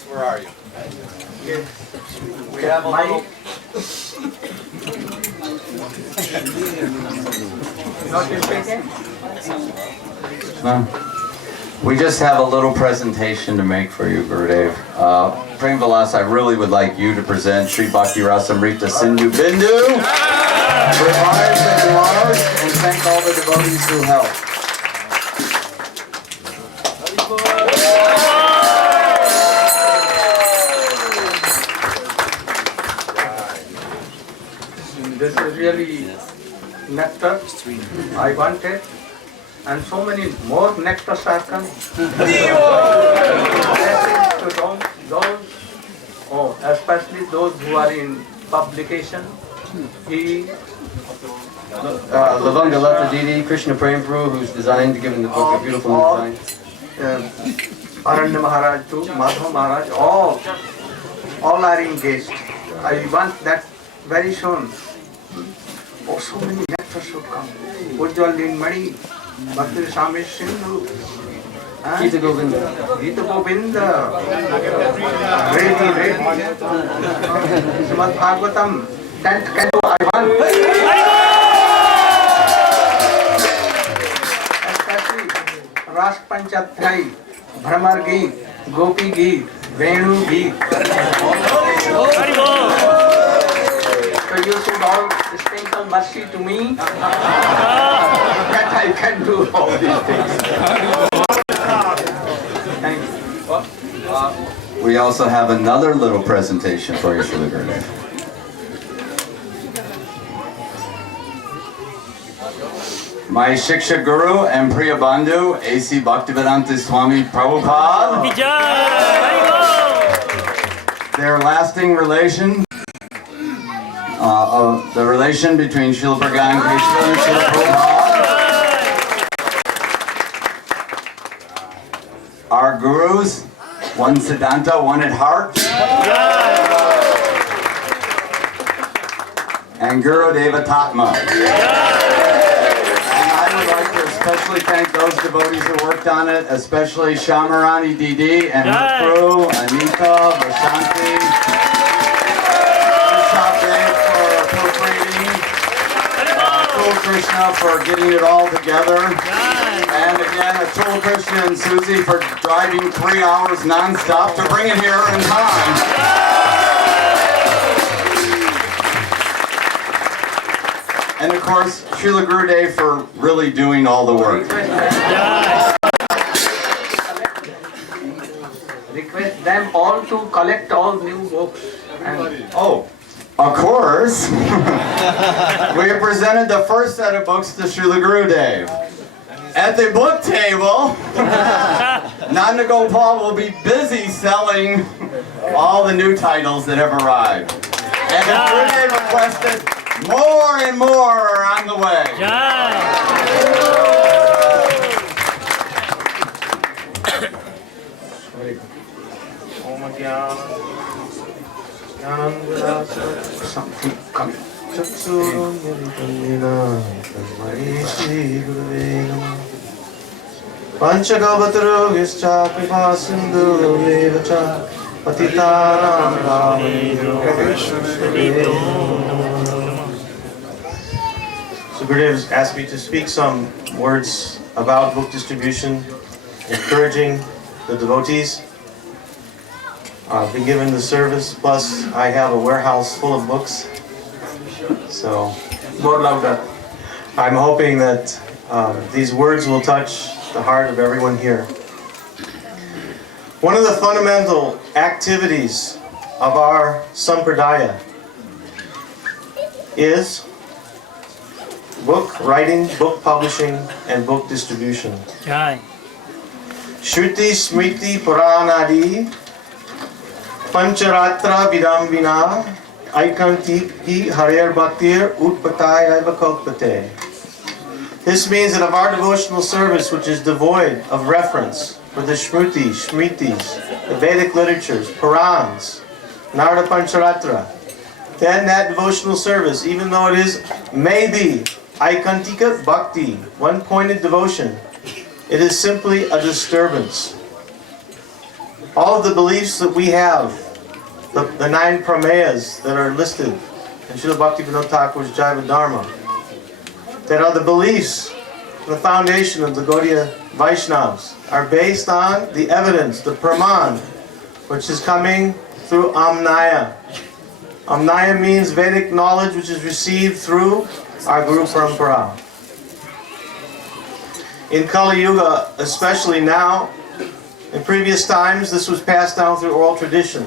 boss, where are you? We have a little... We just have a little presentation to make for you, Gurudev. Prem Vilas, I really would like you to present Sri Bhakti Rasamrita Sindhu Bindu, revised and enlarged, and thank all the devotees who helped. This is really nectar I wanted, and so many more nectars are coming. Especially those who are in publication. Lavanga Lata Didi, Krishna Prem Prabhu, who's designed to give him the book a beautiful new design. Aranya Maharaj too, Madhav Maharaj, all are engaged. I want that very soon. Oh, so many nectars should come. Ujjwal Mani, Bhakti Swami Sindhu, Gita Govinda. Gita Govinda, ready. Srimad Bhagavatam, 10th canto I want. Especially Ras Panchadhyay, Bhramar Geet, Gopi Geet, Venu Geet. So you should all sprinkle mercy to me that I can do all these things. Thank you. We also have another little presentation for you, Srila Gurudev. My Shiksha Guru and Priya Bandhu, A.C. Bhaktivedanta Swami Prabhupada. Their lasting relation, the relation between Srila Bhagavan Krishna and Srila Prabhupada. Our gurus, one Siddhanta, one at heart. And Guru Deva Tatma. Especially thank those devotees who worked on it, especially Shamarani Didi and her crew, Anita, Vashanti, Shapdev for appropriating, Atul Krishna for getting it all together, and again Atul Krishna and Susie for driving 3 hours non-stop to bring it here in time. And of course, Srila Gurudev for really doing all the work. Request them all to collect all new books. And oh, of course. We have presented the first set of books to Srila Gurudev. At the book table, Nanda Gopal will be busy selling all the new titles that have arrived. And as Gurudev requested, more and more are on the way. something coming. Panchagalvatrugischa pipasindu evacha patitanam So Gurudev asked me to speak some words about book distribution, encouraging the devotees. I've been given the service, plus I have a warehouse full of books. So, More louder. I'm hoping that these words will touch the heart of everyone here. One of the fundamental activities of our sampradaya is book writing, book publishing, and book distribution. Shruti Smriti Puranadi Pancharatra Vidambina Aikanti Hi Harer Bhaktir Utpatai Kalpate. This means that of our devotional service, which is devoid of reference for the Shrutis, Smritis, the Vedic literatures, Purans, Narada Pancharatra, then that devotional service, even though it is maybe Aikantika Bhakti, one-pointed devotion, it is simply a disturbance. all of the beliefs that we have, the 9 pramayas that are listed in Srila Bhaktivinoda Thakur's Jaiva Dharma, that are the beliefs, the foundation of the Gaudiya Vaishnavas, are based on the evidence, the praman, which is coming through Amnaya. Amnaya means Vedic knowledge which is received through our Guru Parampara. In Kali Yuga, especially now, in previous times, this was passed down through oral tradition.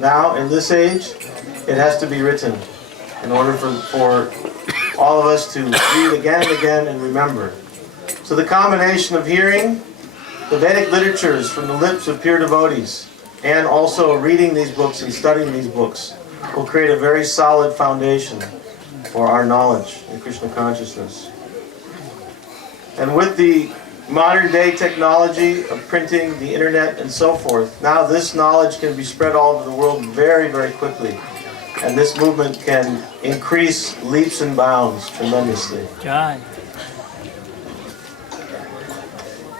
Now, in this age, it has to be written in order for all of us to read again and again and remember. So the combination of hearing the Vedic literatures from the lips of pure devotees and also reading these books and studying these books will create a very solid foundation for our knowledge in Krishna consciousness. And with the modern day technology of printing, the internet, and so forth, now this knowledge can be spread all over the world very, very quickly. And this movement can increase leaps and bounds tremendously. Jai.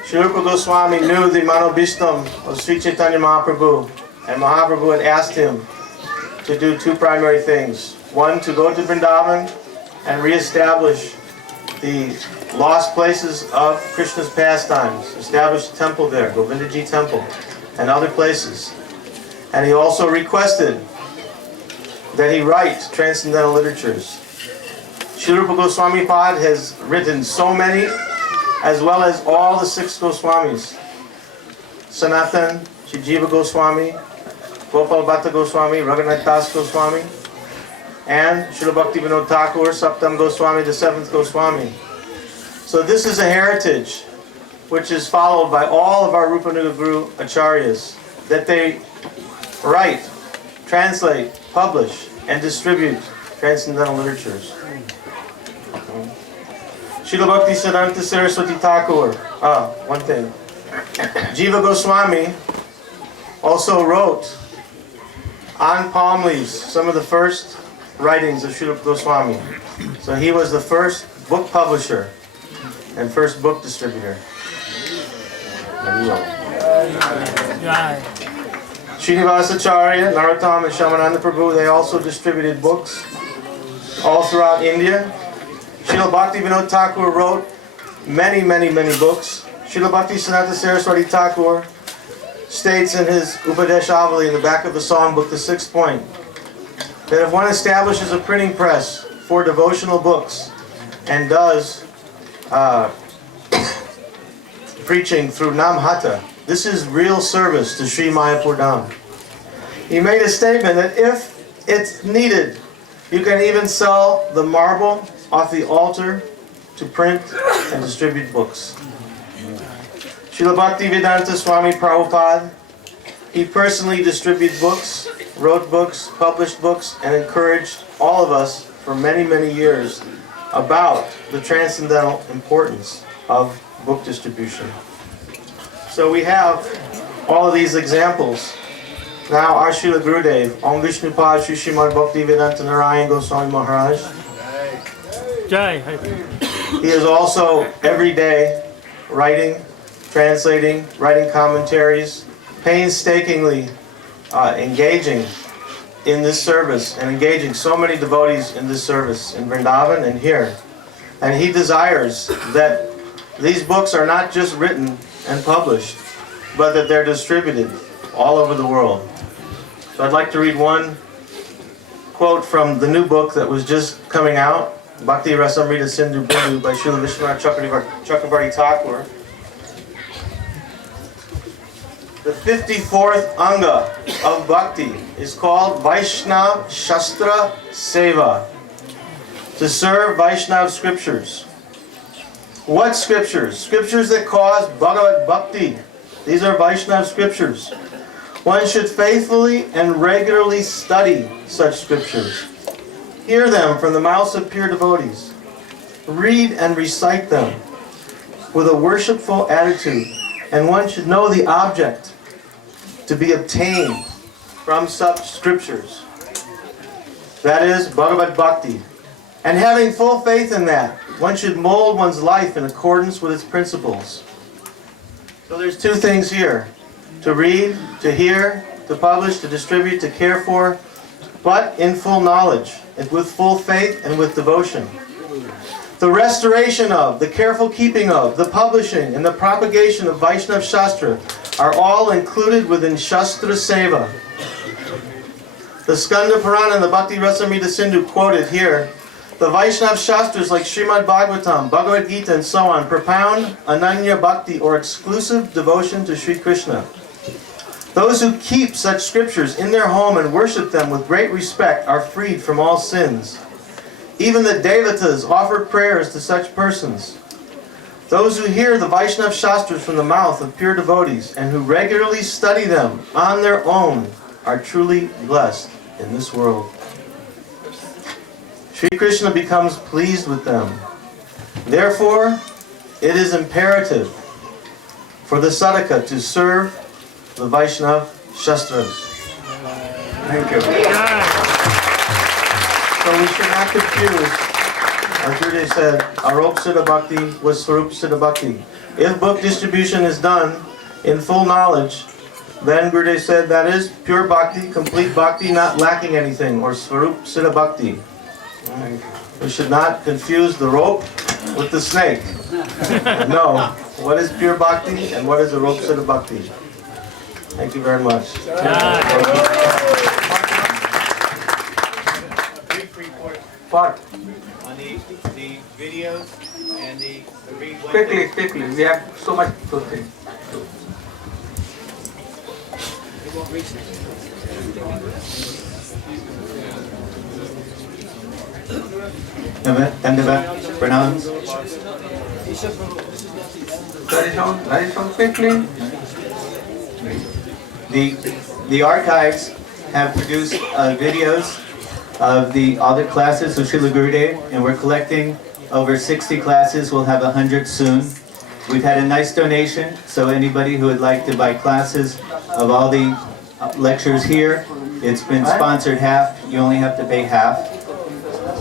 Sri Rupa Goswami knew the Manobishtam of Sri Chaitanya Mahaprabhu, and Mahaprabhu had asked him to do 2 primary things. One, to go to Vrindavan and reestablish the lost places of Krishna's pastimes, establish a temple there, Govindaji Temple, and other places. And he also requested that he write transcendental literatures. Sri Rupa Goswami Pad has written so many, as well as all the 6 Goswamis. Sanatan, Sri Jiva Goswami, Gopal Bhatta Goswami, Raghunath Das Goswami, and Srila Bhaktivinoda Thakur, Saptam Goswami, the 7th Goswami. So this is a heritage which is followed by all of our Rupanuga Guru Acharyas, that they write, translate, publish, and distribute transcendental literatures. Srila Bhakti Siddhanta Saraswati Thakur, one thing. Jiva Goswami also wrote on palm leaves some of the first writings of Srila Goswami. So he was the first book publisher and first book distributor. Jai. Srinivasacharya, Narottam, and Shamananda Prabhu, they also distributed books all throughout India. Srila Bhaktivinoda Thakur wrote many, many, many books. Srila Bhakti Siddhanta Saraswati Thakur states in his Upadeshavali in the back of the songbook, the 6th point, that if one establishes a printing press for devotional books and does preaching through Namhata, this is real service to Sri Mayapur Dham. He made a statement that if it's needed, you can even sell the marble off the altar to print and distribute books. Srila Bhaktivedanta Swami Prabhupada, he personally distributed books, wrote books, published books, and encouraged all of us for many, many years about the transcendental importance of book distribution. So we have all of these examples. Now our Srila Gurudev, Om Vishnupad Shri Srimad Bhaktivedanta Narayan Goswami Maharaj, Jai. he is also every day writing, translating, writing commentaries, painstakingly engaging in this service and engaging so many devotees in this service in Vrindavan and here. And he desires that these books are not just written and published, but that they're distributed all over the world. So I'd like to read one quote from the new book that was just coming out, Bhakti Rasamrita Sindhu Bindu by Srila Vishwanath Chakravarti Thakur. The 54th Anga of Bhakti is called Vaishnav Shastra Seva, to serve Vaishnav scriptures. What scriptures? Scriptures that cause Bhagavad Bhakti. These are Vaishnav scriptures. One should faithfully and regularly study such scriptures. Hear them from the mouths of pure devotees. Read and recite them with a worshipful attitude. And one should know the object to be obtained from such scriptures. That is Bhagavad Bhakti. And having full faith in that, one should mold one's life in accordance with its principles. So there's 2 things here. to read, to hear, to publish, to distribute, to care for, but in full knowledge, and with full faith and with devotion. The restoration of, the careful keeping of, the publishing, and the propagation of Vaishnava Shastra are all included within Shastra Seva. The Skanda Purana and the Bhakti Rasamrita Sindhu quoted here, the Vaishnava Shastras like Srimad Bhagavatam, Bhagavad Gita, and so on propound Ananya Bhakti, or exclusive devotion to Sri Krishna. Those who keep such scriptures in their home and worship them with great respect are freed from all sins. Even the Devatas offer prayers to such persons. Those who hear the Vaishnava Shastras from the mouth of pure devotees and who regularly study them on their own are truly blessed in this world. Sri Krishna becomes pleased with them. Therefore, it is imperative for the sadhaka to serve the Vaishnava Shastras. Thank you. So we should not confuse, as Gurudev said, Arop Siddha Bhakti with Swarup Siddha Bhakti. If book distribution is done in full knowledge, then Gurudev said that is pure bhakti, complete bhakti, not lacking anything, or Swarup Siddha Bhakti. We should not confuse the rope with the snake. No, what is pure bhakti and what is Arop Siddha Bhakti? Thank you very much. What? On the videos and the read one Quickly, thing. quickly. We have so much to think. Dandavat, pranams. Very soon, quickly. The archives have produced videos of the other classes of Srila Gurudev, and we're collecting over 60 classes. We'll have 100 soon. We've had a nice donation, so anybody who would like to buy classes of all the lectures here, it's been sponsored half. You only have to pay half.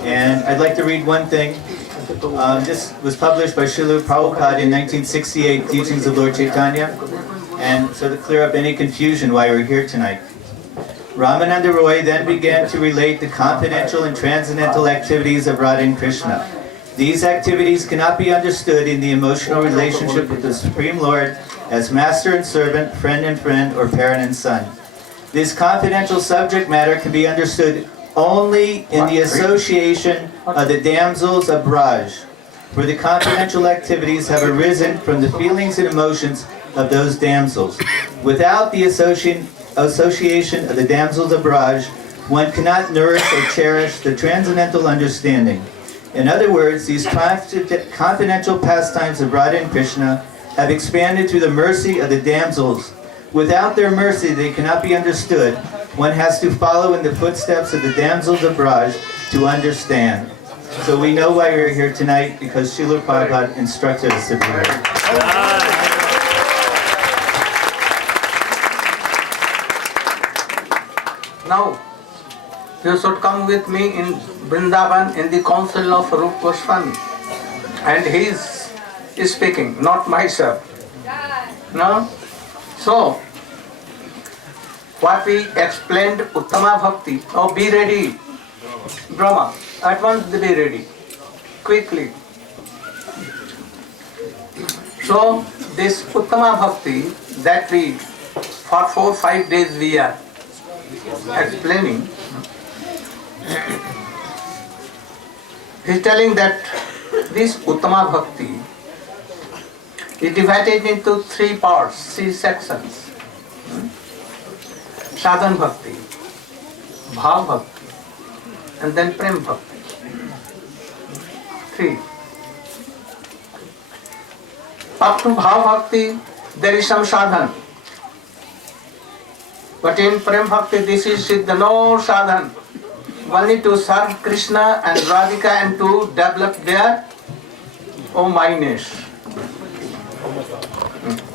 And I'd like to read one thing. This was published by Srila Prabhupada in 1968, Teachings of Lord Chaitanya. And so to clear up any confusion why we're here tonight. Ramananda Roy then began to relate the confidential and transcendental activities of Radha and Krishna. These activities cannot be understood in the emotional relationship with the Supreme Lord as master and servant, friend, or parent and son. This confidential subject matter can be understood only in the association of the damsels of Braj, where the confidential activities have arisen from the feelings and emotions of those damsels. Without the association of the damsels of Braj, one cannot nourish or cherish the transcendental understanding. In other words, these confidential pastimes of Radha and Krishna have expanded through the mercy of the damsels. Without their mercy, they cannot be understood. One has to follow in the footsteps of the damsels of Braj to understand. So we know why we're here tonight, because Srila Prabhupada instructed us to be here. Now, you should come with me in Vrindavan in the council of Rup Goswami. And he is speaking, not myself. No? So, what we explained, Uttama Bhakti. Oh, be ready. Brahma, at once be ready. Quickly. So, this Uttama Bhakti that we, for 4-5 days we are explaining, he's telling that this Uttama Bhakti is divided into 3 parts, 3 sections. Sadhan Bhakti, Bhav Bhakti, and then Prem Bhakti. 3. Up to Bhav Bhakti, there is some sadhan. But in Prem Bhakti, this is Siddha, no sadhan. Only to serve Krishna and Radhika and to develop their mindness.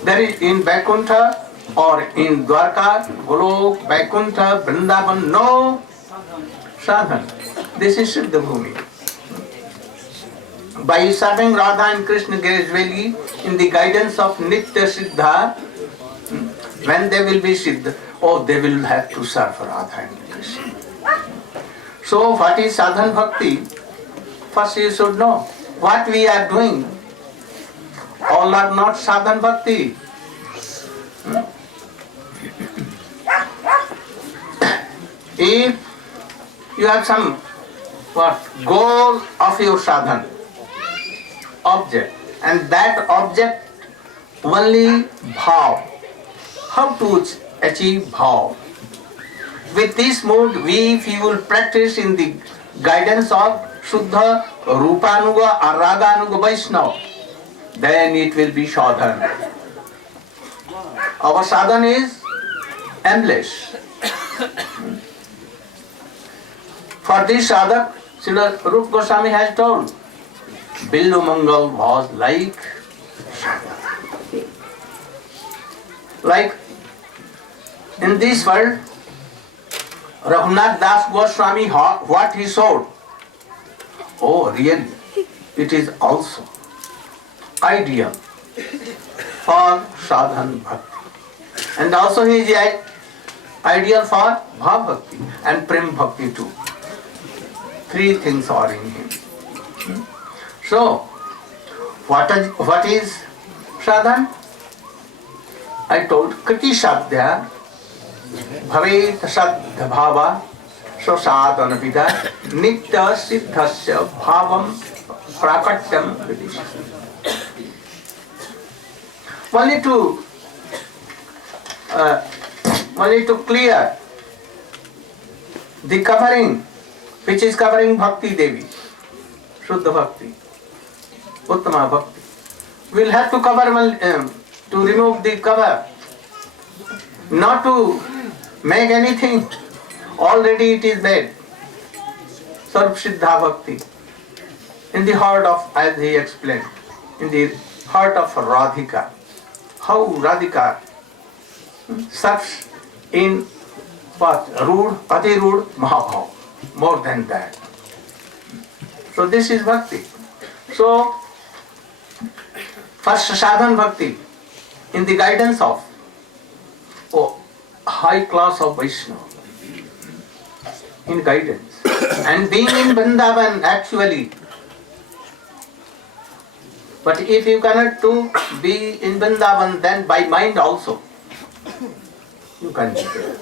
There is in Vaikuntha or in Dwarka, Golok, Vaikuntha, Vrindavan, no sadhan. This is Siddha Bhumi. By serving Radha and Krishna gradually in the guidance of Nitya Siddha, When they will be Siddha, oh, they will have to serve Radha and Krishna. So what is sadhan bhakti? First you should know what we are doing. All are not sadhan bhakti. If you have some goal of your sadhan, object, and that object only bhav. How to achieve bhav? With this mode, if you will practice in the guidance of Shuddha, Rupanuga or Raganuga Vaishnava, then it will be sadhan. Our sadhan is endless. For this sadhak, Srila Rupa Goswami has told, Billu Mangal was like sadhak. Like in this world, Raghunath Das Goswami, what he showed, oh really, it is also ideal for sadhan bhakti. And also he is ideal for bhav bhakti and prem bhakti too. Three things are in him. So, what is sadhan? I told Kriti Sadhya Bhavet Sadhya Bhava Sasadana Vida Nitya Siddhasya Bhavam Prakatyam Vidisha. Only to clear the covering, which is covering Bhakti Devi, Shuddha Bhakti, Uttama Bhakti. We'll have to cover, to remove the cover, not to make anything. Already it is made. Sarv Siddha Bhakti. In the heart of, as he explained, in the heart of Radhika. How Radhika serves in what? Rude, Ati Rude, Mahabhav. More than that. So this is Bhakti. So, first sadhan Bhakti, in the guidance of high class of Vaishnava, in guidance. And being in Vrindavan actually. But if you cannot be in Vrindavan, then by mind also, you can be there.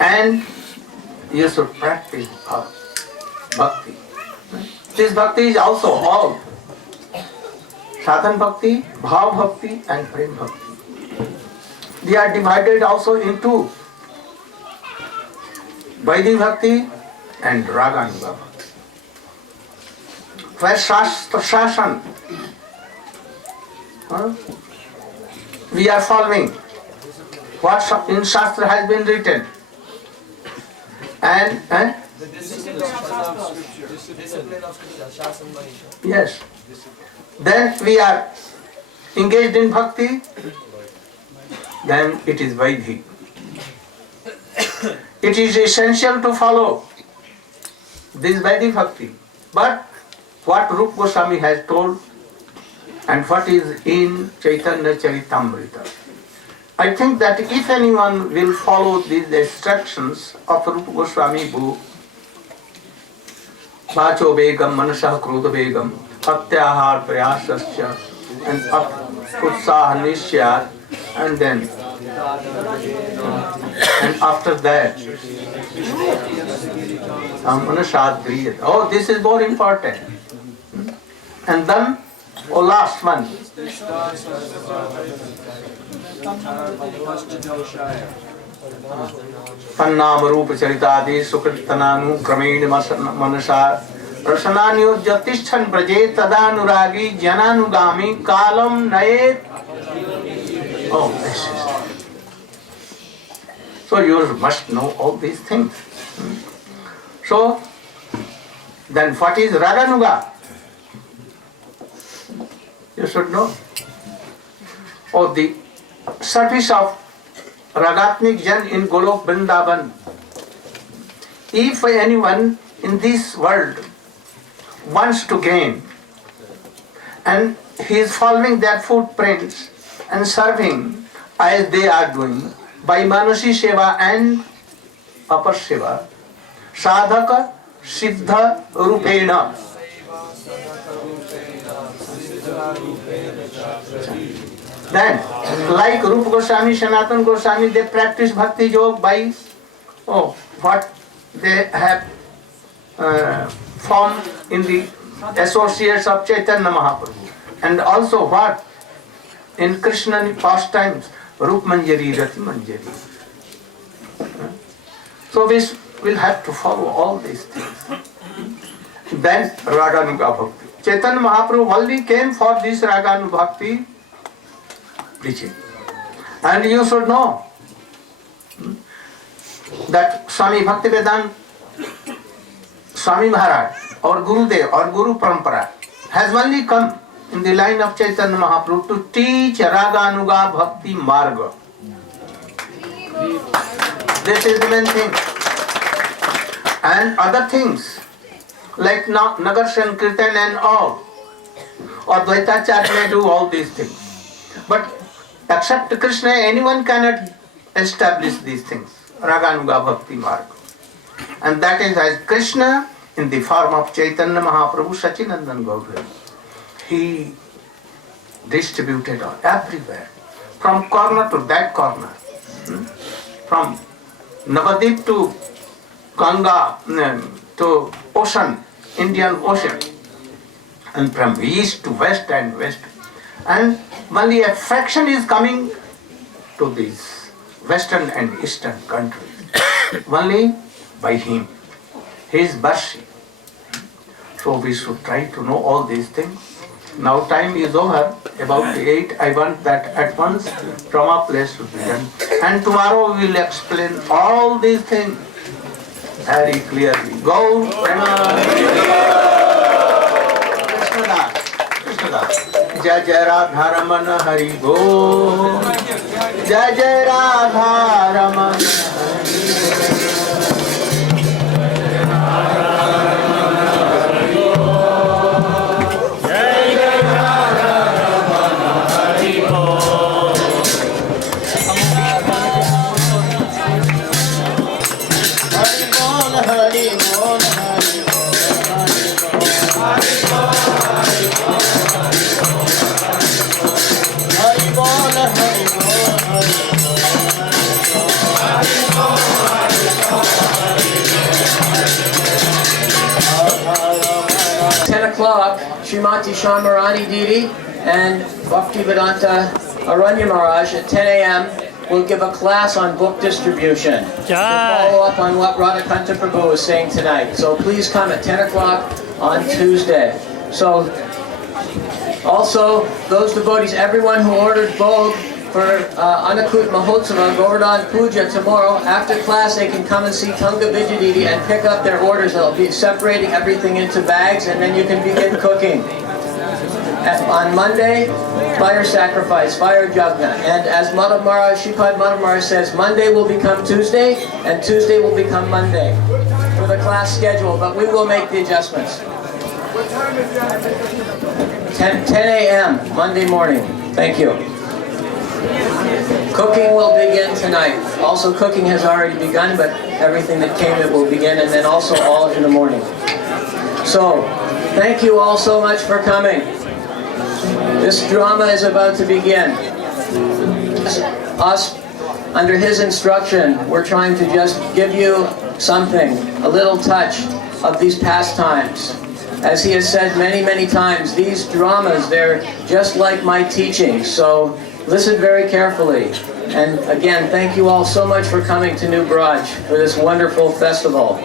And you should practice bhakti. This bhakti is also all. Sadhan bhakti, bhav bhakti and prem bhakti. They are divided also into Vaidhi bhakti and Raganuga bhakti. Where Shastra Shasan, we are following what in Shastra has been written. And yes, then we are engaged in bhakti, then it is Vaidhi. It is essential to follow this Vaidhi bhakti. But what Rupa Goswami has told and what is in Chaitanya Charitamrita, I think that if anyone will follow these instructions of Rupa Goswami book, Vacho Begam, Manasah Krodha Begam, Atyahar Prayasasya, and Utsah Nishyat, and then, and after that, Manasad Griyat. Oh, this is more important. And then, last one. Tannam Rupa Charitadi Sukritananu Krameni Manasa Rasananyo Jatishthan Braje Tadanuragi Jananugami Kalam Nayet. Oh, this is. So you must know all these things. So, then what is Raganuga? You should know. Oh, the service of Ragatnik Jan in Golok Vrindavan. If anyone in this world wants to gain and he is following their footprints and serving as they are doing by Manasi Seva and Upper Seva, Sadhaka Siddha Rupena. Then, like Rupa Goswami, Sanatana Goswami, they practice Bhakti Yoga by what they have formed in the associates of Chaitanya Mahaprabhu. And also what? In Krishna pastimes, Rup Manjari, Rati Manjari. So we will have to follow all these things. Then Raganuga Bhakti. Chaitanya Mahaprabhu only came for this Raganuga Bhakti preaching. And you should know that Swami Bhaktivedanta, Swami Maharaja or Gurudev or Guru Parampara has only come in the line of Chaitanya Mahaprabhu to teach Raganuga Bhakti Marga. This is the main thing. And other things like Nagar Sankirtan and all, or Dvaitacharya may do all these things. But except Krishna, anyone cannot establish these things. Raganuga Bhakti Marga. And that is as Krishna in the form of Chaitanya Mahaprabhu Sachinandan Gaura. He distributed everywhere, from corner to that corner, from Navadip to Ganga to ocean, Indian Ocean, and from east to west and west. And only a fraction is coming to these western and eastern countries, only by him, his mercy. So we should try to know all these things. Now time is over, about 8. I want that at once drama play should be done. And tomorrow we will explain all these things very clearly. Go, Krishnadas. Jai Jai Radha Ramana Hari Go. Jai Jai Radha Ramana Hari Go. Srimati Shamarani Didi and Bhaktivedanta Aranya Maharaj at 10 a.m. will give a class on book distribution to follow up on what Radhakanta Prabhu was saying tonight. So please come at 10 o'clock on Tuesday. So also, those devotees, everyone who ordered Bhog for Anakut Mahotsava, Govardhan Puja tomorrow, after class they can come and see Tunga Vijayadidi and pick up their orders. They'll be separating everything into bags and then you can begin cooking. On Monday, fire sacrifice, fire jagna. And as Madhav Maharaj, Shripad Madhav Maharaj says, Monday will become Tuesday and Tuesday will become Monday for the class schedule, but we will make the adjustments. What time is that? 10 a.m. Monday morning. Thank you. Cooking will begin tonight. Also, cooking has already begun, but everything that came it will begin, and then also all in the morning. So, thank you all so much for coming. This drama is about to begin. Us, under his instruction, we're trying to just give you something, a little touch of these pastimes. As he has said many, many times, these dramas, they're just like my teachings. So, listen very carefully. And again, thank you all so much for coming to New Braj for this wonderful festival.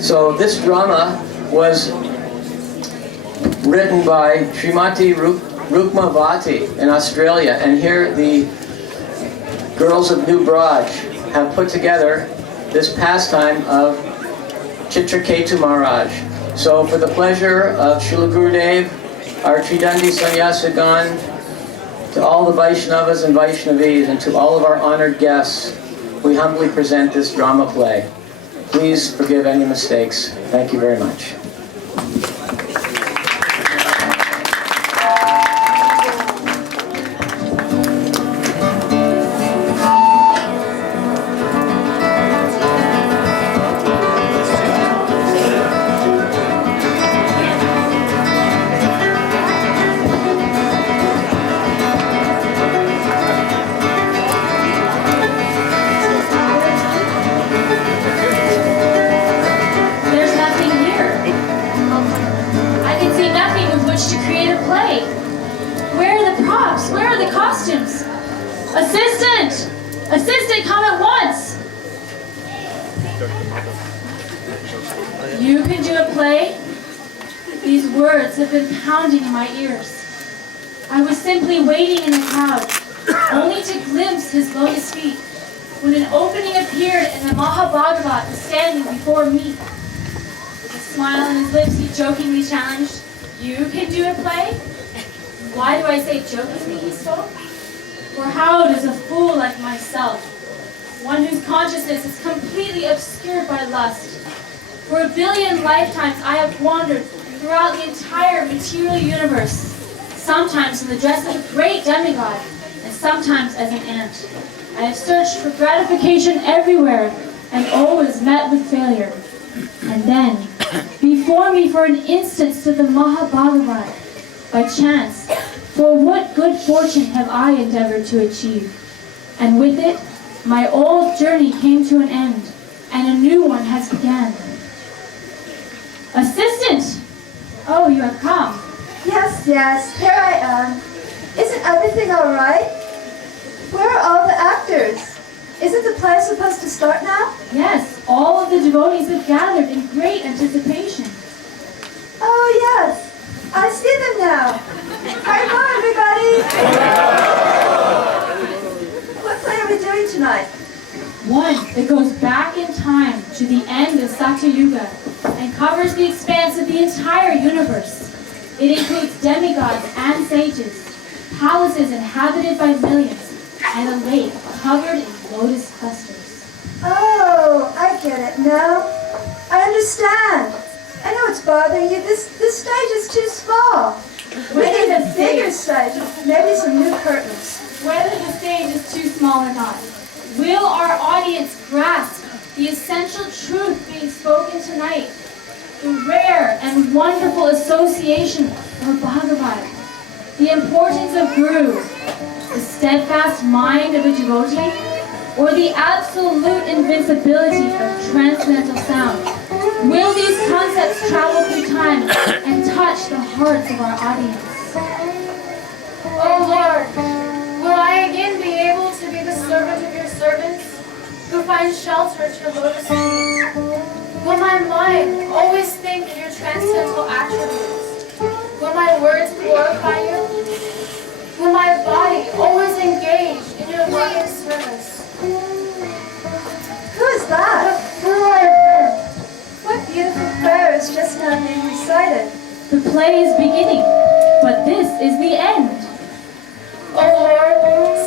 So this drama was written by Srimati Rukmavati in Australia. And here the girls of New Braj have put together this pastime of Chitraketu Maharaj. So for the pleasure of Srila Gurudev, our Tridandi Sannyasigan, to all the Vaishnavas and Vaishnavis, and to all of our honored guests, we humbly present this drama play. Please forgive any mistakes. Thank you very much. Assistant! Assistant, come at once! You can do a play? These words have been pounding in my ears. I was simply waiting in the crowd, only to glimpse his lotus feet, when an opening appeared and the Mahabhagavat was standing before me. With a smile on his lips, he jokingly challenged, "You can do a play?" Why do I say jokingly he spoke? For how does a fool like myself, one whose consciousness is completely obscured by lust, for a billion lifetimes I have wandered throughout the entire material universe, sometimes in the dress of a great demigod, and sometimes as an ant. I have searched for gratification everywhere, and always met with failure. And then, before me for an instant stood the Mahabhagavat. By chance, for what good fortune have I endeavored to achieve? And with it, my old journey came to an end, and a new one has begun. Assistant! Oh, you have come. Yes, here I am. Isn't everything all right? Where are all the actors? Isn't the play supposed to start now? Yes, all of the devotees have gathered in great anticipation. Oh, yes. I see them now. Hurry on, everybody. What play are we doing tonight? One that goes back in time to the end of Satyuga and covers the expanse of the entire universe. It includes demigods and sages, palaces inhabited by millions, and a lake covered in lotus clusters. Oh, I get it now. I understand. I know it's bothering you. This stage is too small. We need a bigger stage, maybe some new curtains. Whether the stage is too small or not, will our audience grasp the essential truth being spoken tonight? The rare and wonderful association of Bhagavat, the importance of Guru, the steadfast mind of a devotee, or the absolute invincibility of transcendental sound. Will these concepts travel through time and touch the hearts of our audience? Oh Lord, will I again be able to be the servant of your servants, who finds shelter at your lotus feet? Will my mind always think of your transcendental attributes? Will my words glorify you? Will my body always engage in your loving service? Who is that? Who are you? What beautiful prayer is just now being recited? The play is beginning, but this is the end. O Lord,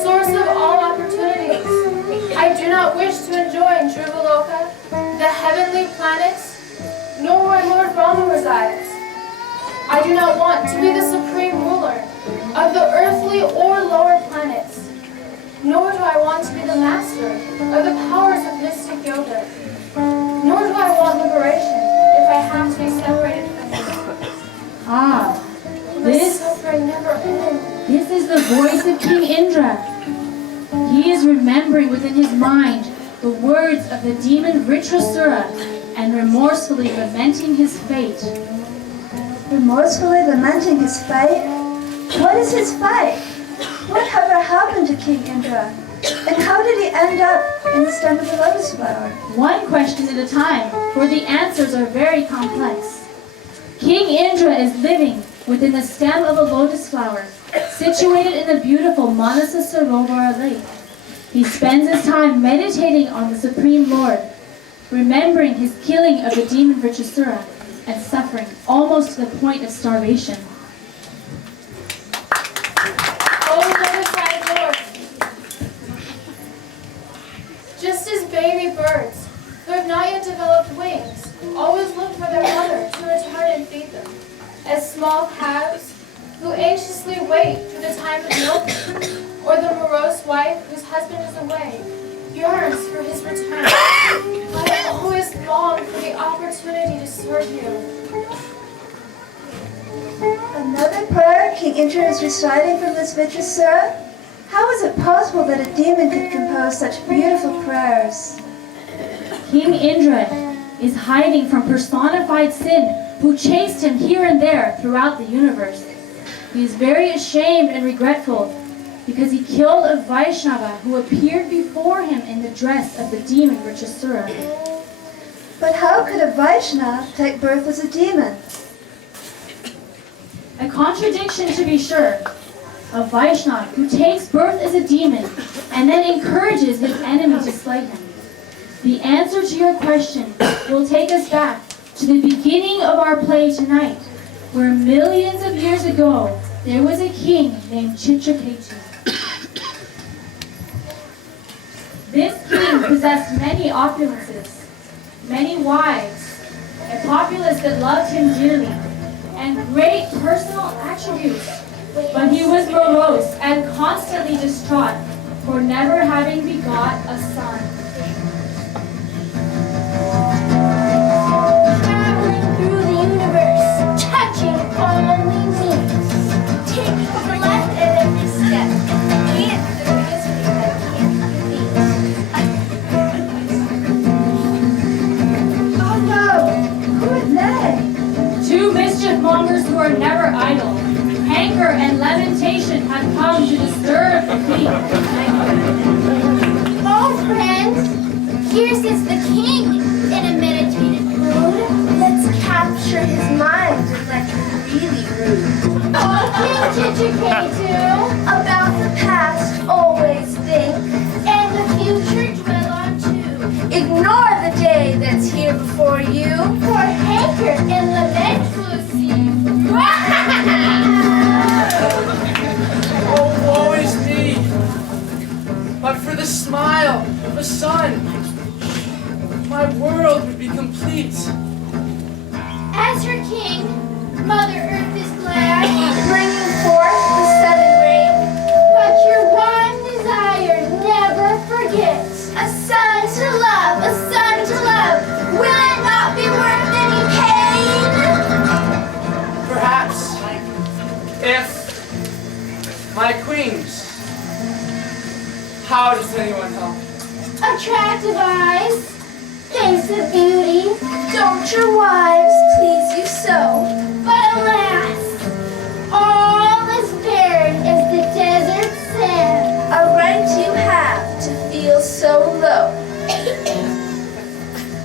source of all opportunities, I do not wish to enjoy in Dhruvaloka, the heavenly planets, nor where Lord Brahma resides. I do not want to be the supreme ruler of the earthly or lower planets, nor do I want to be the master of the powers of mystic yoga, nor do I want liberation if I have to be separated from you. Ah, This suffering never ends. This is the voice of King Indra. He is remembering within his mind the words of the demon Vritrasura and remorsefully lamenting his fate. Remorsefully lamenting his fate? What is his fate? What ever happened to King Indra? And how did he end up in the stem of the lotus flower? One question at a time, for the answers are very complex. King Indra is living within the stem of a lotus flower, situated in the beautiful Manasa Sarovara lake. He spends his time meditating on the Supreme Lord, remembering his killing of the demon Vritrasura, and suffering almost to the point of starvation. O lotus-eyed Lord, just as baby birds who have not yet developed wings always look for their mother to return and feed them, as small calves who anxiously wait for the time of milking, or the morose wife whose husband is away yearns for his return, I always long for the opportunity to serve you. Another prayer King Indra is reciting from this Vritrasura? How is it possible that a demon could compose such beautiful prayers? King Indra is hiding from personified sin who chased him here and there throughout the universe. He is very ashamed and regretful because he killed a Vaishnava who appeared before him in the dress of the demon Vritrasura. But how could a Vaishnava take birth as a demon? A contradiction, to be sure. A Vaishnava who takes birth as a demon and then encourages his enemy to slay him. The answer to your question will take us back to the beginning of our play tonight, where millions of years ago there was a king named Chitraketu. This king possessed many opulences, many wives, a populace that loved him dearly, and great personal attributes. But he was morose and constantly distraught for never having begot a son. Traveling through the universe, touching only me. Taking the left at every step. And the mystery that can't be. Oh no! Who are they? Two mischief mongers who are never idle. Anger and lamentation have come to disturb the king. Oh, friends, here sits the king in a meditative mood. Let's capture his mind and let him really rude. Oh, King Chitraketu, about the past always think, and the future dwell on too. Ignore the day that's here before you, for hanker and lament will see. Oh, woe is me! But for the smile of the sun, my world would be complete. As her king, Mother Earth is glad, bringing forth the sudden rain. But your one desire never forget. A son to love, a son to love. Will it not be worth any pain? Perhaps, if my queens, how does anyone help? Attractive eyes, face of beauty. Don't your wives please you so? But alas, all is barren as the desert sand. A right you have to feel so low.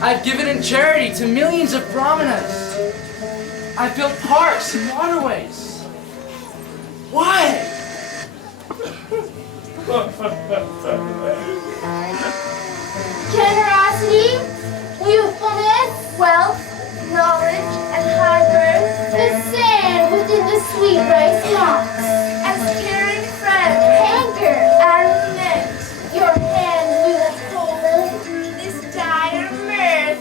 I've given in charity to millions of brahmanas. I've built parks and waterways. Why? Generosity, youthfulness, wealth, knowledge, and high birth. The sand within the sweet rice mocks. As caring friend, hanker, and lament, your hands we will hold through this dire mirth.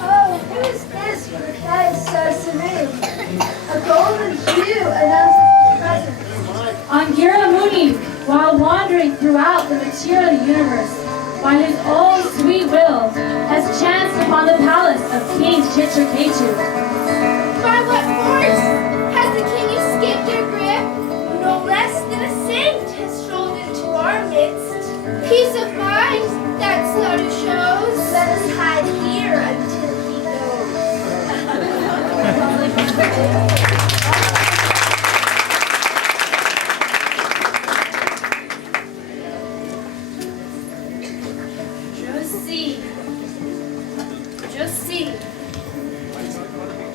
Oh, who is this with a face so serene? A golden hue announces his presence. Angira Muni, while wandering throughout the material universe, by his own sweet will, has chanced upon the palace of King Chitraketu. By what force has the king escaped their grip? No less than a saint has strolled into our midst. Peace of mind, that Sadhu shows. Let us hide here until he goes.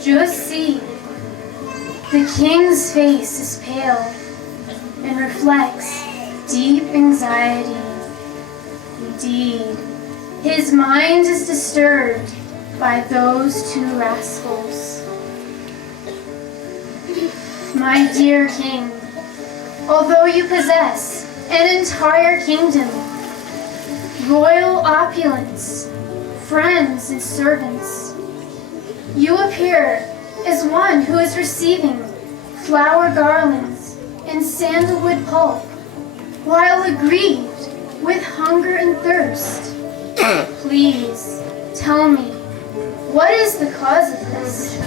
Just see. The king's face is pale and reflects deep anxiety. Indeed, his mind is disturbed by those two rascals. My dear king, although you possess an entire kingdom, royal opulence, friends and servants, you appear as one who is receiving flower garlands and sandalwood pulp, while aggrieved with hunger and thirst. Please, tell me, what is the cause of this?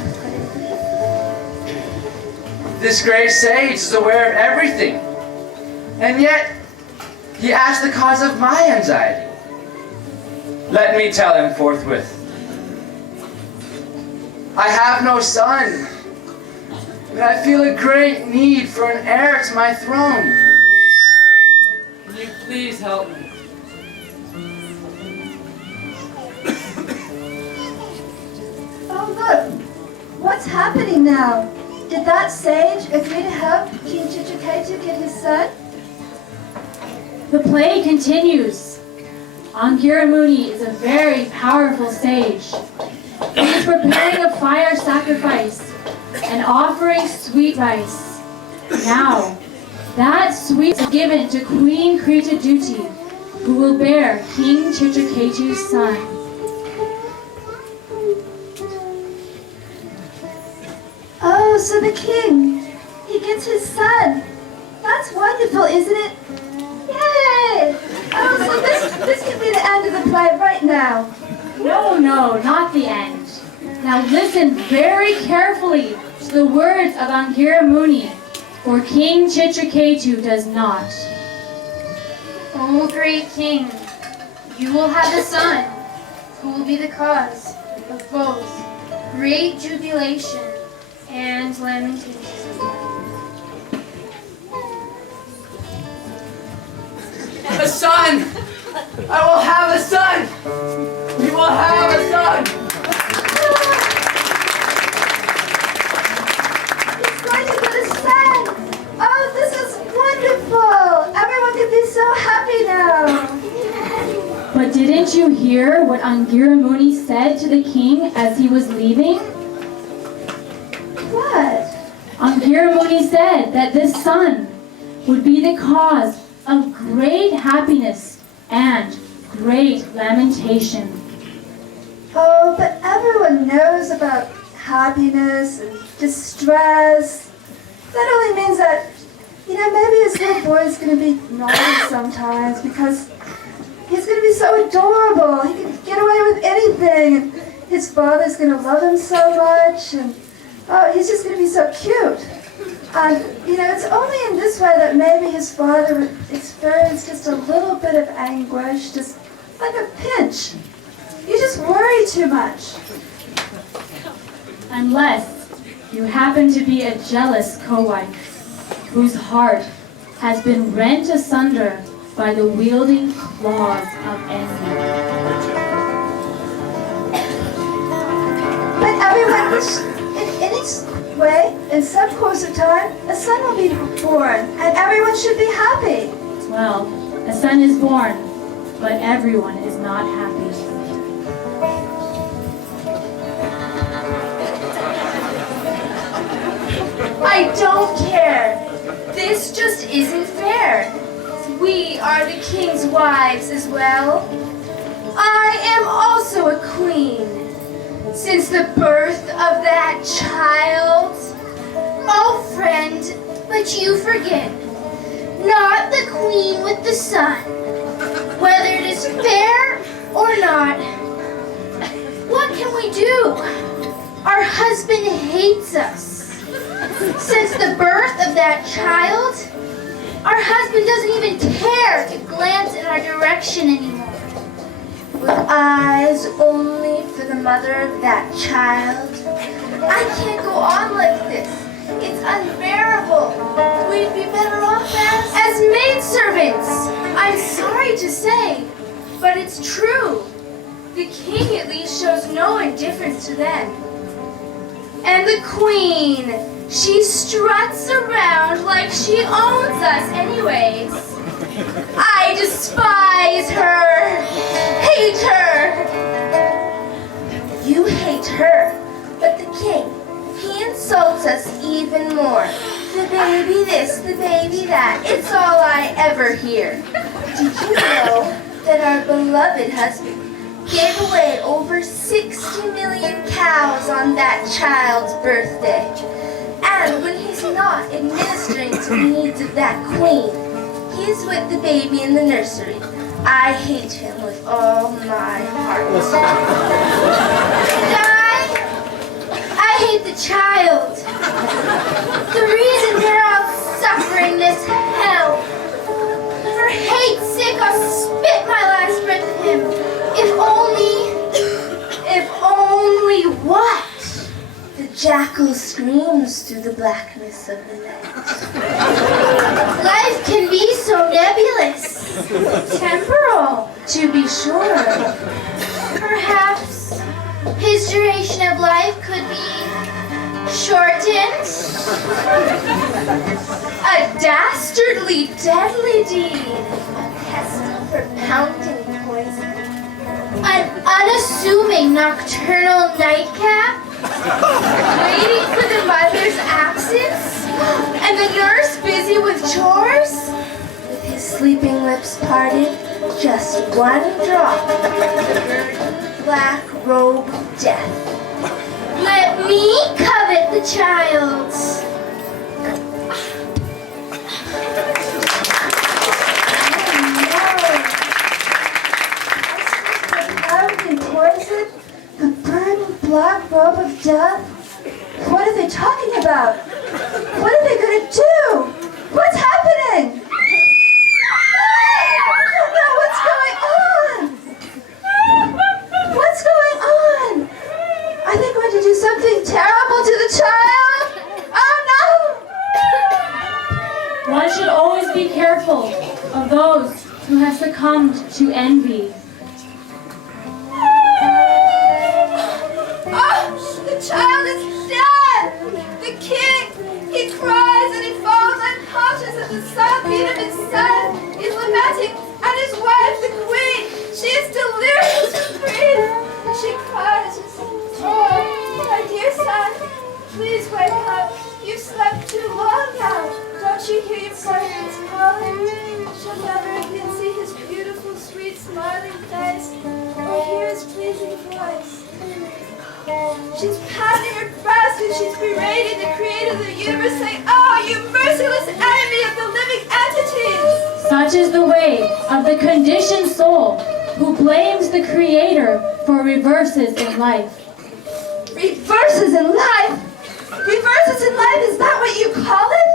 This great sage is aware of everything, and yet he asks the cause of my anxiety. Let me tell him forthwith. I have no son, but I feel a great need for an heir to my throne. Can you please help me? Oh, look. What's happening now? Did that sage agree to help King Chitraketu get his son? The play continues. Angira Muni is a very powerful sage. He is preparing a fire sacrifice and offering sweet rice. Now, that sweet is given to Queen Krita Duty, who will bear King Chitraketu's son. Oh, so the king, he gets his son. That's wonderful, isn't it? Yay! Oh, so this could be the end of the play right now. No, not the end. Now listen very carefully to the words of Angira Muni, for King Chitraketu does not. O great king, you will have a son who will be the cause of both great jubilation and lamentation. A son! I will have a son! We will have a son! He's going to get a son! Oh, this is wonderful! Everyone can be so happy now! But didn't you hear what Angira Muni said to the king as he was leaving? What? Angira Muni said that this son would be the cause of great happiness and great lamentation. Oh, but everyone knows about happiness and distress. That only means that, maybe his little boy is going to be naughty sometimes because he's going to be so adorable. He can get away with anything. And his father's going to love him so much. And he's just going to be so cute. And, it's only in this way that maybe his father would experience just a little bit of anguish, just like a pinch. You just worry too much. Unless you happen to be a jealous co-wife, whose heart has been rent asunder by the wielding claws of envy. But everyone, in its way, in some course of time, a son will be born, and everyone should be happy. Well, a son is born, but everyone is not happy. I don't care. This just isn't fair. We are the king's wives as well. I am also a queen. Since the birth of that child. Oh, friend, but you forget. Not the queen with the son. Whether it is fair or not. What can we do? Our husband hates us. Since the birth of that child, our husband doesn't even care to glance in our direction anymore. With eyes only for the mother of that child. I can't go on like this. It's unbearable. We'd be better off as maidservants. I'm sorry to say, but it's true. The king at least shows no indifference to them. And the queen, she struts around like she owns us anyways. I despise her, hate her. You hate her, but the king, he insults us even more. The baby this, the baby that, it's all I ever hear. Did you know that our beloved husband gave away over 60 million cows on that child's birthday? And when he's not administering to the needs of that queen, he's with the baby in the nursery. I hate him with all my heart. I hate the child. The reason they're all suffering this hell. For hate's sake, I'll spit my last breath at him. If only what? The jackal screams through the blackness of the night. Life can be so nebulous, temporal, to be sure. Perhaps his duration of life could be shortened. A dastardly, deadly deed. A pestle for pounding poison. An unassuming nocturnal nightcap. Waiting for the mother's absence. And the nurse busy with chores. With his sleeping lips parted, just one drop of the burning black robe of death. Let me covet the child. Poison? The burning black robe of death? What are they talking about? What are they going to do? What's happening? I don't know what's going on. What's going on? Are they going to do something terrible to the child? Oh no! One should always be careful of those who have succumbed to envy. The child is dead! The king, he cries and he falls unconscious at the sunbeam of his son. He's lamenting, and his wife, the queen, she is delirious with grief. She cries, oh, my dear son, please wake up. You've slept too long now. Don't you hear your partner's calling? She'll never again see his beautiful, sweet, smiling face, or hear his pleasing voice. She's pounding her breast and she's berating the creator of the universe, saying, oh, you merciless enemy of the living entities! Such is the way of the conditioned soul who blames the creator for reverses in life. Reverses in life? Reverses in life, is that what you call it?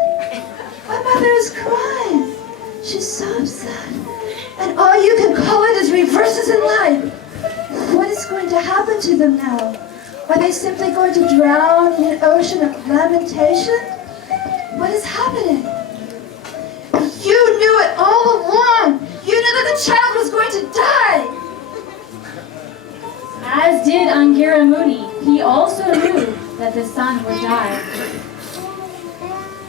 My mother is crying. She's so upset. And all you can call it is reverses in life. What is going to happen to them now? Are they simply going to drown in an ocean of lamentation? What is happening? You knew it all along. You knew that the child was going to die. As did Angira Muni, he also knew that the son would die.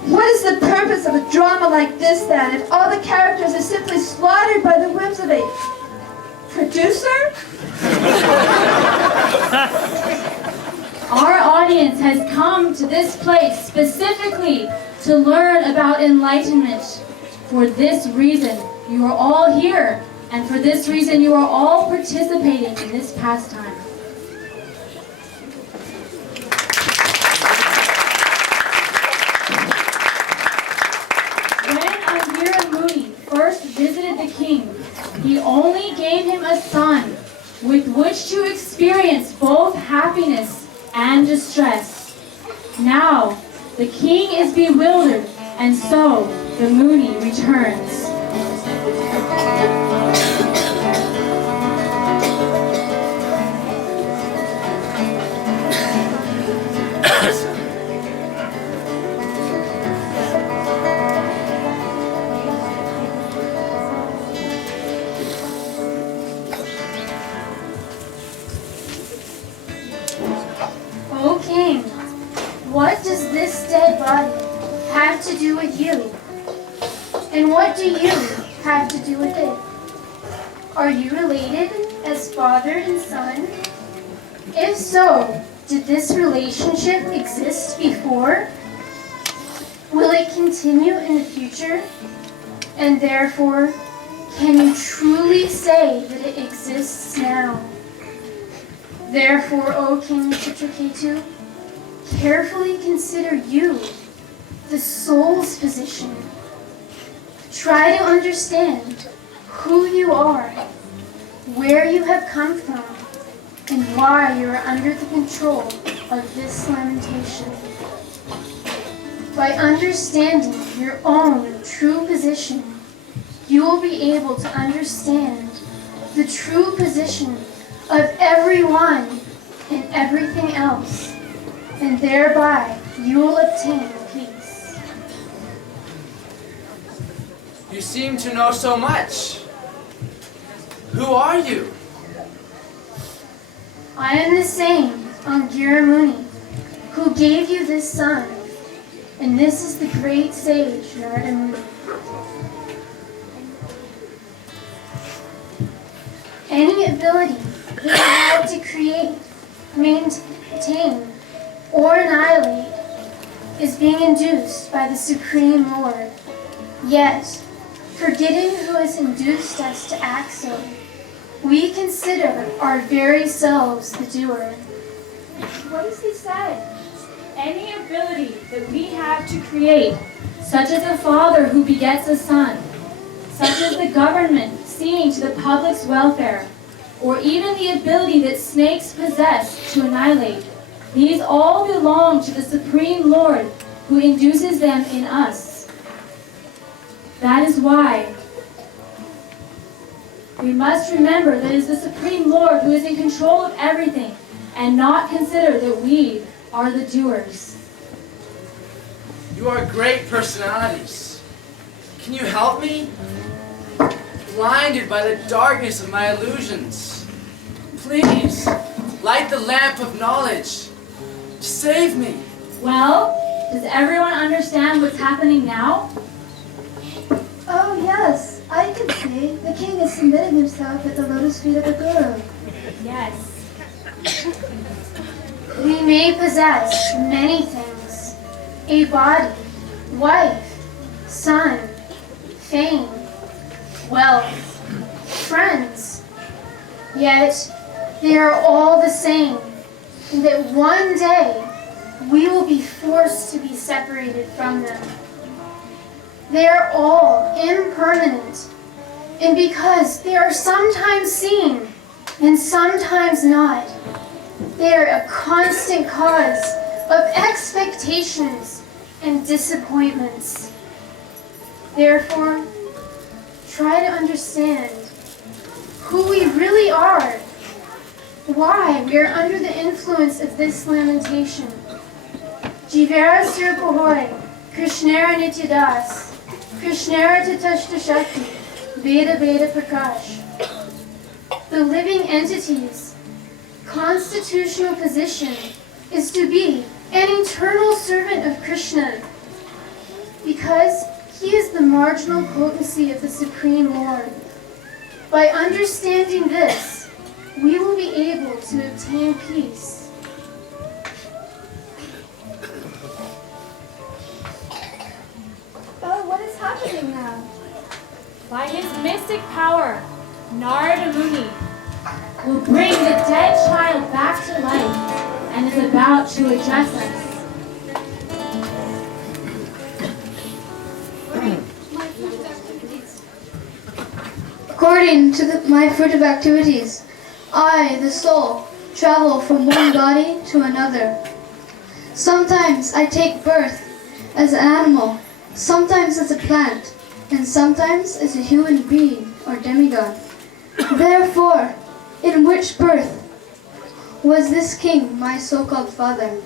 What is the purpose of a drama like this then, if all the characters are simply slaughtered by the whims of a producer? Our audience has come to this place specifically to learn about enlightenment. For this reason, you are all here, and for this reason, you are all participating in this pastime. When Angira Muni first visited the king, he only gave him a son with which to experience both happiness and distress. Now, the king is bewildered, and so the Muni returns. O king, what does this dead body have to do with you? And what do you have to do with it? Are you related as father and son? If so, did this relationship exist before? Will it continue in the future? And therefore, can you truly say that it exists now? Therefore, O King Chitraketu, carefully consider you, the soul's position. Try to understand who you are, where you have come from, and why you are under the control of this lamentation. By understanding your own true position, you will be able to understand the true position of everyone and everything else, and thereby you will obtain peace. You seem to know so much. Who are you? I am the same Angira Muni who gave you this sun, and this is the great sage Narada Muni. Any ability that you have to create, maintain, or annihilate is being induced by the Supreme Lord. Yet, forgetting who has induced us to act so, we consider our very selves the doer. What does he say? Any ability that we have to create, such as a father who begets a son, such as the government seeing to the public's welfare, or even the ability that snakes possess to annihilate, these all belong to the Supreme Lord who induces them in us. That is why we must remember that it is the Supreme Lord who is in control of everything, and not consider that we are the doers. You are great personalities. Can you help me? Blinded by the darkness of my illusions. Please, light the lamp of knowledge. Save me. Well, does everyone understand what's happening now? Oh yes, I can see. The king is submitting himself at the lotus feet of the Guru. Yes. We may possess many things: a body, wife, son, fame, wealth, friends. Yet they are all the same, and that one day we will be forced to be separated from them. They are all impermanent, and because they are sometimes seen and sometimes not, they are a constant cause of expectations and disappointments. Therefore, try to understand who we really are, why we are under the influence of this lamentation. Jivara Sirpahoy, Krishnara Nityadas, Krishnara Tatashta Shakti, Veda Veda Prakash. The living entity's constitutional position is to be an eternal servant of Krishna, because he is the marginal potency of the Supreme Lord. By understanding this, we will be able to obtain peace. Oh, what is happening now? By his mystic power, Narada Muni will bring the dead child back to life and is about to address us. According to my fruit of activities, I, the soul, travel from one body to another. Sometimes I take birth as an animal, sometimes as a plant, and sometimes as a human being or demigod. Therefore, in which birth was this king my so-called father?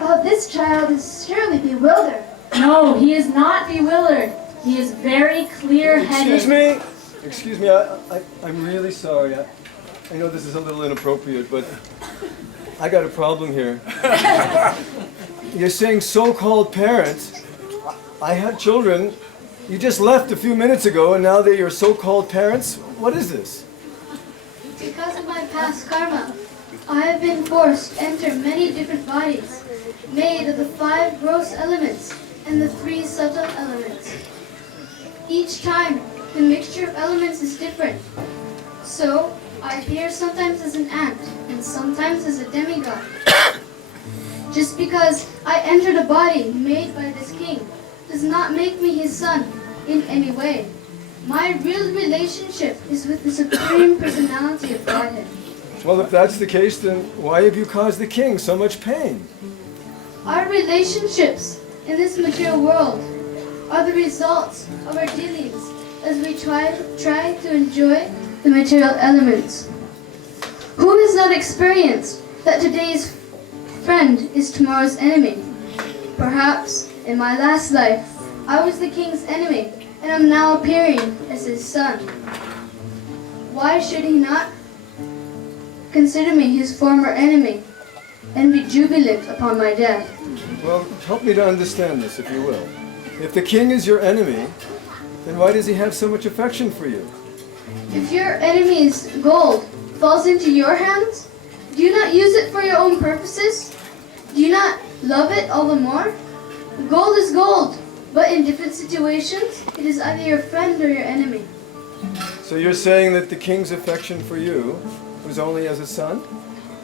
Oh, this child is surely bewildered. No, he is not bewildered. He is very clear-headed. Excuse me, I'm really sorry. I know this is a little inappropriate, but I got a problem here. You're saying so-called parents. I have children. You just left a few minutes ago, and now they're your so-called parents? What is this? Because of my past karma, I have been forced to enter many different bodies, made of the 5 gross elements and the 3 subtle elements. Each time, the mixture of elements is different. So, I appear sometimes as an ant, and sometimes as a demigod. Just because I entered a body made by this king does not make me his son in any way. My real relationship is with the Supreme Personality of Godhead. Well, if that's the case, then why have you caused the king so much pain? Our relationships in this material world are the results of our dealings as we try to enjoy the material elements. Who has not experienced that today's friend is tomorrow's enemy. Perhaps in my last life, I was the king's enemy and am now appearing as his son. Why should he not consider me his former enemy and be jubilant upon my death? Well, help me to understand this, if you will. If the king is your enemy, then why does he have so much affection for you? If your enemy's gold falls into your hands, do you not use it for your own purposes? Do you not love it all the more? Gold is gold, but in different situations, it is either your friend or your enemy. So you're saying that the king's affection for you was only as a son?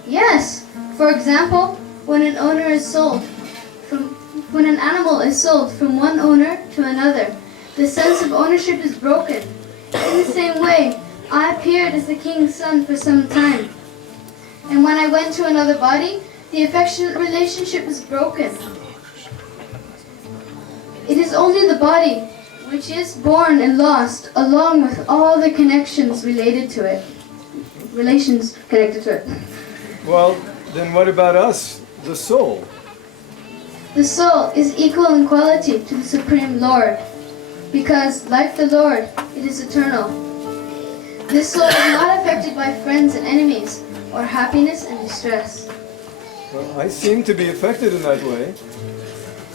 Yes. For example, when an animal is sold from one owner to another, the sense of ownership is broken. In the same way, I appeared as the king's son for some time. And when I went to another body, the affectionate relationship was broken. It is only the body which is born and lost, along with all the connections related to it. Relations connected to it. Well, then what about us, the soul? The soul is equal in quality to the Supreme Lord, because, like the Lord, it is eternal. This soul is not affected by friends and enemies, or happiness and distress. Well, I seem to be affected in that way.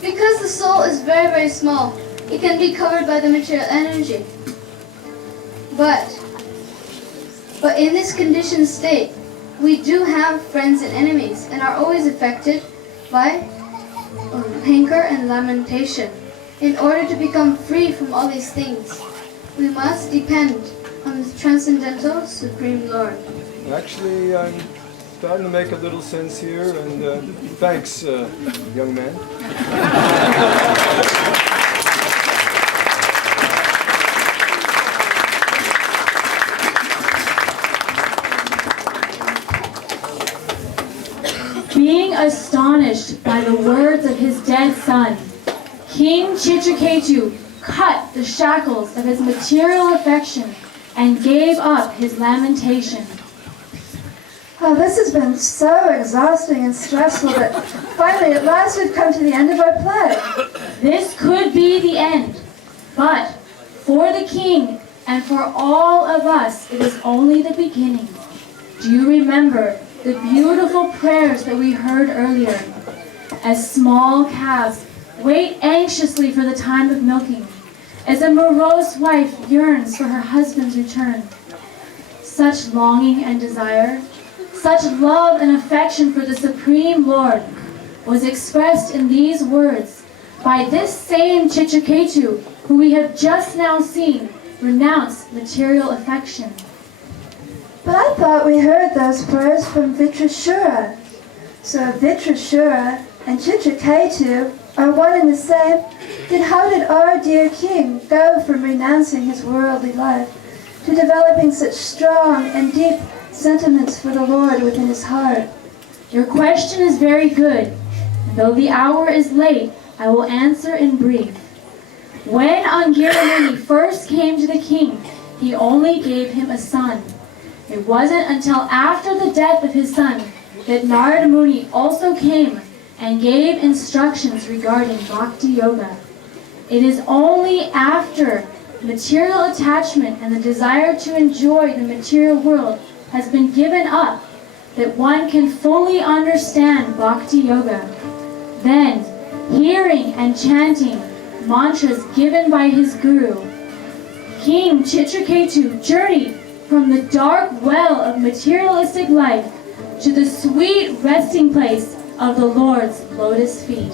Because the soul is very, very small, it can be covered by the material energy. But in this conditioned state, we do have friends and enemies, and are always affected by hanker and lamentation. In order to become free from all these things, we must depend on the transcendental Supreme Lord. Actually, I'm starting to make a little sense here, and thanks, young man. Being astonished by the words of his dead son, King Chitraketu cut the shackles of his material affection and gave up his lamentation. Oh, this has been so exhausting and stressful that finally at last we've come to the end of our play. This could be the end, but for the king and for all of us, it is only the beginning. Do you remember the beautiful prayers that we heard earlier? As small calves wait anxiously for the time of milking, as a morose wife yearns for her husband's return. Such longing and desire, such love and affection for the Supreme Lord was expressed in these words by this same Chitraketu who we have just now seen renounce material affection. But I thought we heard those prayers from Vitrashura. So if Vitrashura and Chitraketu are one and the same, then how did our dear king go from renouncing his worldly life to developing such strong and deep sentiments for the Lord within his heart? Your question is very good. Though the hour is late, I will answer in brief. When Angiramuni first came to the king, he only gave him a son. It wasn't until after the death of his son that Narada Muni also came and gave instructions regarding Bhakti Yoga. It is only after material attachment and the desire to enjoy the material world has been given up that one can fully understand Bhakti Yoga. Then, hearing and chanting mantras given by his guru, King Chitraketu journeyed from the dark well of materialistic life to the sweet resting place of the Lord's lotus feet.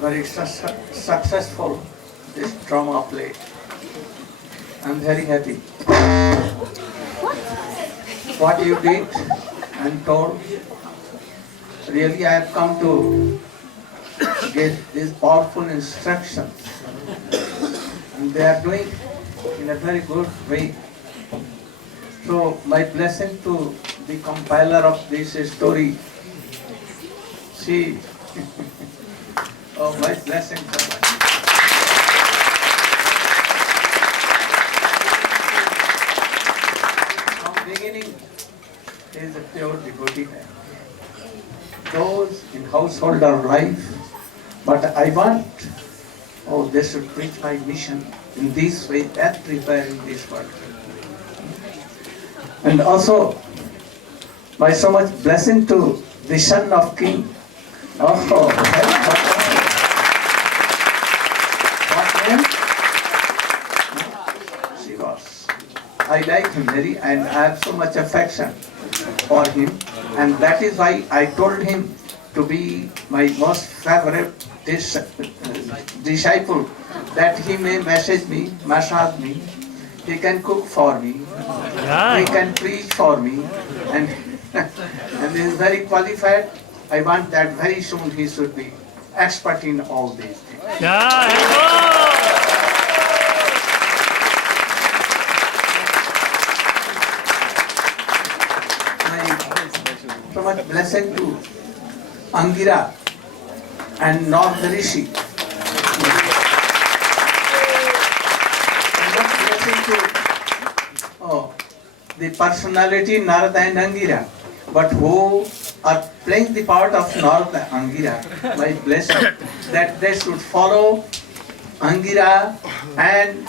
Very successful, this drama play. I'm very happy. What you did and told, really I have come to get these powerful instructions. And they are doing in a very good way. So my blessing to the compiler of this story, she, oh my blessing so much. From beginning, he is a pure devotee man. Those in householder life, but I want, oh, they should preach my mission in this way, that preparing this world. And also, by so much blessing to the son of king. Oh, what name? She was. I like him very, and I have so much affection for him, and that is why I told him to be my most favorite disciple, that he may message me, massage me, he can cook for me, he can preach for me, and he is very qualified. I want that very soon he should be expert in all these things. So much blessing to Angira and North Rishi. So much blessing to the personality Narada and Angira, but who are playing the part of Narada and Angira. My blessing that they should follow Angira and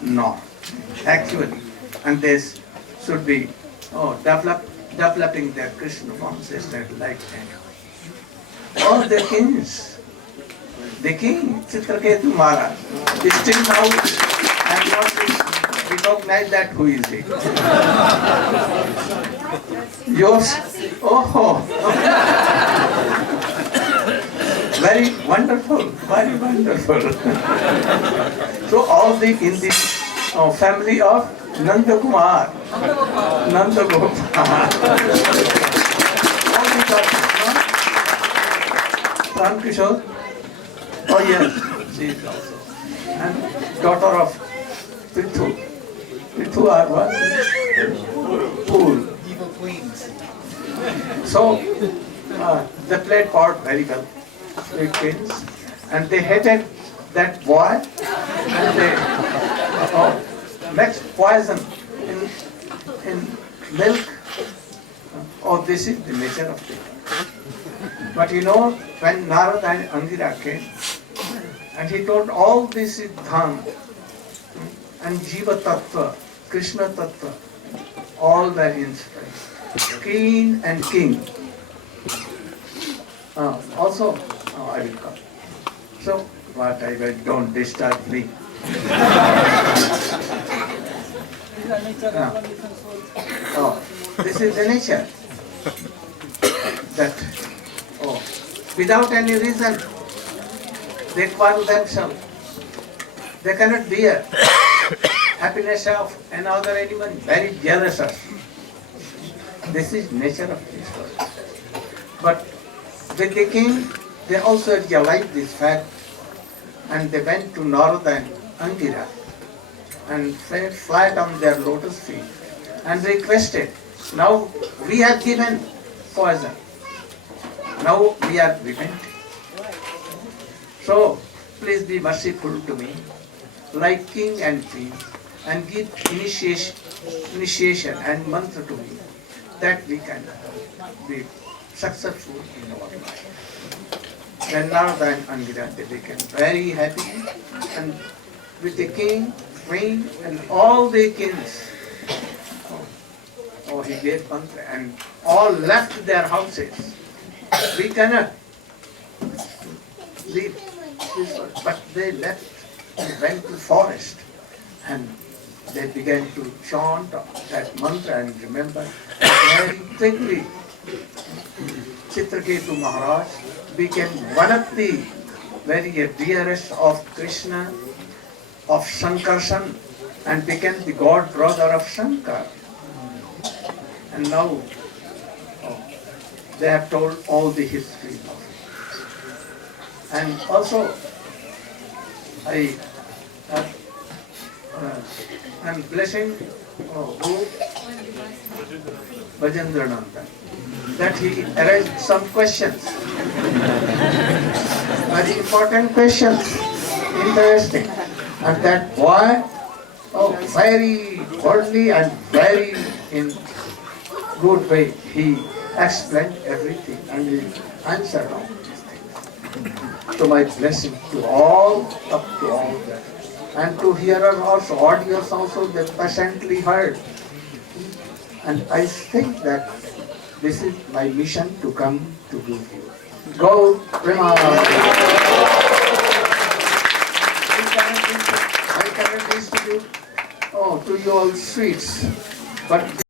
North actually, and they should be developing their Krishna consciousness like that. All the kings, the king, Chitraketu Maharaj, is still now and not recognize that who is he. Yours, oh, very wonderful, very wonderful. So all the in the family of Nanda Kumar, Nanda Gopal, all the daughters, Ram Kishore, oh yes, she is also, and daughter of Prithu. Prithu are what? Pool. Evil queens. So they played part very well, the twins, and they hated that boy, and they mixed poison in milk. Oh, this is the nature of it. But you know, when Narada and Angira came, and he told all this is Dham, and Jiva Tattva, Krishna Tattva, all were inspired. Queen and king. Also, I will come. So, what I will, don't disturb me. This is the nature. That, without any reason, they quarrel themselves. They cannot bear happiness of another animal, very jealous. This is nature of this world. But with the king, they also realized this fact, and they went to Narada and Angira and fell flat on their lotus feet and requested, now we have given poison, now we are repenting. So please be merciful to me, like king and queen, and give initiation and mantra to me, that we can be successful in our life. Then Narada and Angira, they became very happy, and with the king, queen, and all the kings, he gave mantra, and all left their houses. We cannot leave this world, but they left and went to forest, and they began to chant that mantra and remember very quickly. Chitraketu Maharaj became one of the very dearest of Krishna, of Sankarshan, and became the god brother of Shankar. And now They have told all the history of it. And also, I'm blessing who? Bajendrananda, that he arranged some questions. Very important questions, interesting. And that boy, very worldly and very in good way, he explained everything and he answered all these things. So my blessing to all, up to all that. And to hearers also, audience also, they patiently heard. And I think that this is my mission to come to give you. Go, Prema. I cannot distribute to you all sweets, but